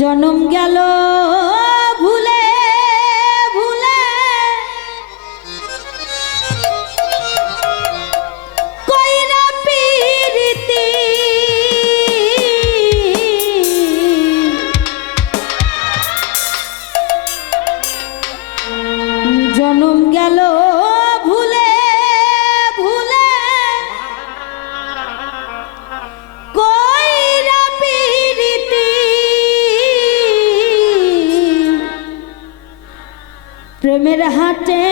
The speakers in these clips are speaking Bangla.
জনম গেল। প্রেমের হাটে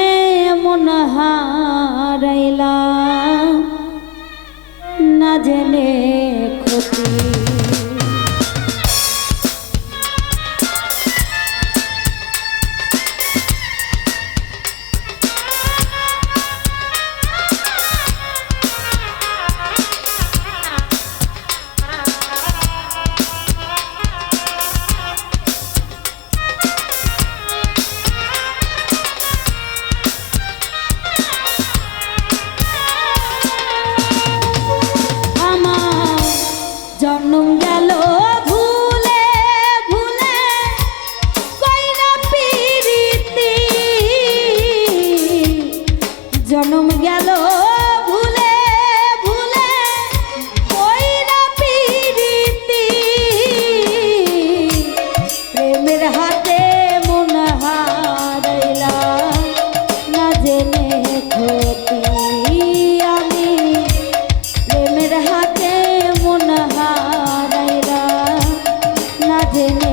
মন হারাইলা না জেনে nung happiness.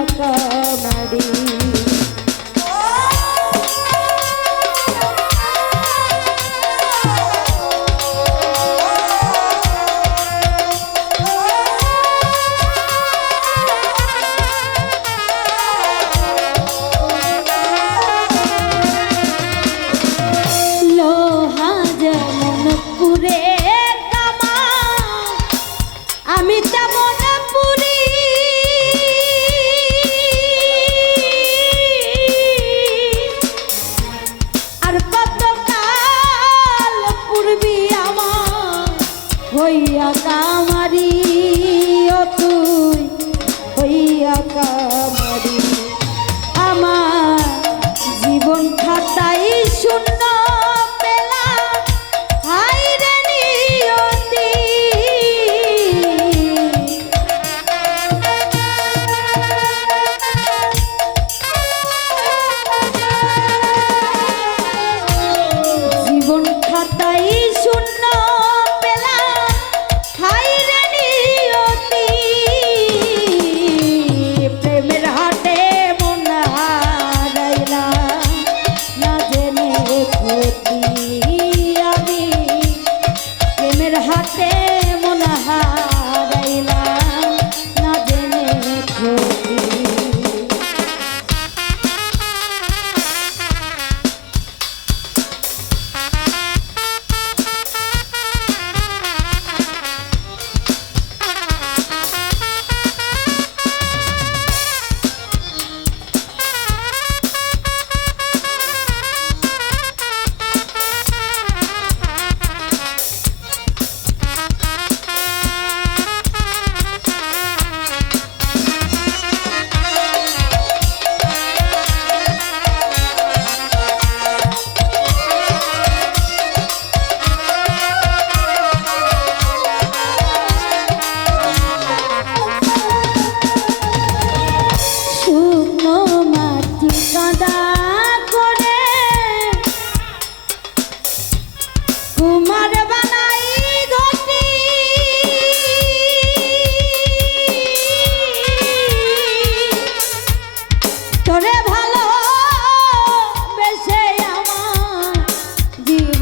আকাশ।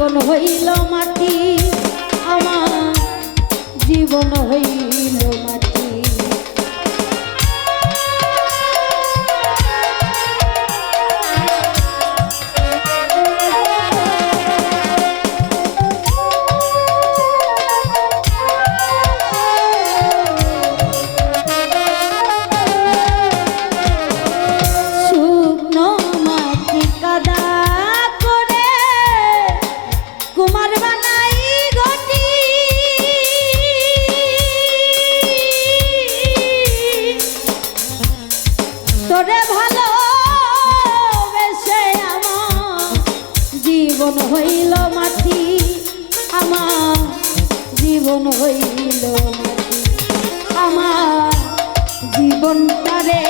জীবন হইল মাটি আমার জীবন হইল মাটি। জীবন হইল মাটি আমার জীবন হইল মাটি। আমার জীবন তারে